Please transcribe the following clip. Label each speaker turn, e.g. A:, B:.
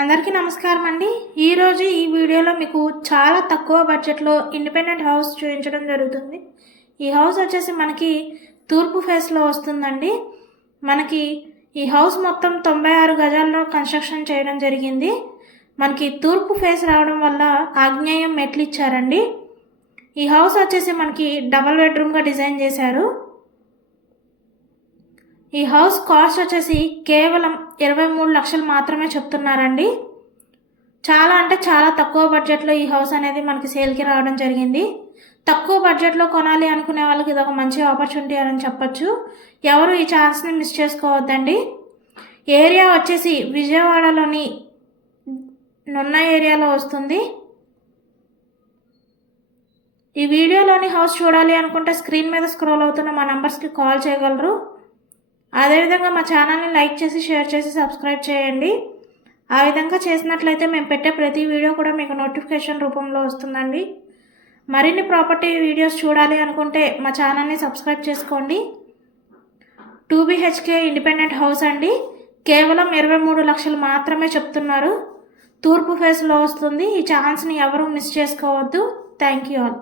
A: అందరికీ నమస్కారం అండి. ఈరోజు ఈ వీడియోలో మీకు చాలా తక్కువ బడ్జెట్లో ఇండిపెండెంట్ హౌస్ చూపించడం జరుగుతుంది. ఈ హౌస్ వచ్చేసి మనకి తూర్పు ఫేస్లో వస్తుందండి. మనకి ఈ హౌస్ మొత్తం తొంభై ఆరు గజాల్లో కన్స్ట్రక్షన్ చేయడం జరిగింది. మనకి తూర్పు ఫేస్ రావడం వల్ల ఆగ్నేయం మెట్లు ఇచ్చారండి. ఈ హౌస్ వచ్చేసి మనకి డబల్ బెడ్రూమ్గా డిజైన్ చేశారు. ఈ హౌస్ కాస్ట్ వచ్చేసి కేవలం ఇరవై మూడు లక్షలు మాత్రమే చెప్తున్నారండి. చాలా అంటే చాలా తక్కువ బడ్జెట్లో ఈ హౌస్ అనేది మనకి సేల్కి రావడం జరిగింది. తక్కువ బడ్జెట్లో కొనాలి అనుకునే వాళ్ళకి ఇది ఒక మంచి ఆపర్చునిటీ అని చెప్పొచ్చు. ఎవరు ఈ ఛాన్స్ని మిస్ చేసుకోవద్దండి. ఏరియా వచ్చేసి విజయవాడలోని నున్న ఏరియాలో వస్తుంది. ఈ వీడియోలోని హౌస్ చూడాలి అనుకుంటే స్క్రీన్ మీద స్క్రోల్ అవుతున్న మా నంబర్స్కి కాల్ చేయగలరు. అదేవిధంగా మా ఛానల్ని లైక్ చేసి షేర్ చేసి సబ్స్క్రైబ్ చేయండి. ఆ విధంగా చేసినట్లయితే మేము పెట్టే ప్రతి వీడియో కూడా మీకు నోటిఫికేషన్ రూపంలో వస్తుందండి. మరిన్ని ప్రాపర్టీ వీడియోస్ చూడాలి అనుకుంటే మా ఛానల్ని సబ్స్క్రైబ్ చేసుకోండి. టూ బీహెచ్కే ఇండిపెండెంట్ హౌస్ అండి. కేవలం ఇరవై మూడు లక్షలు మాత్రమే చెప్తున్నారు. తూర్పు ఫేస్లో వస్తుంది. ఈ ఛాన్స్ని ఎవరూ మిస్ చేసుకోవద్దు. Thank you all.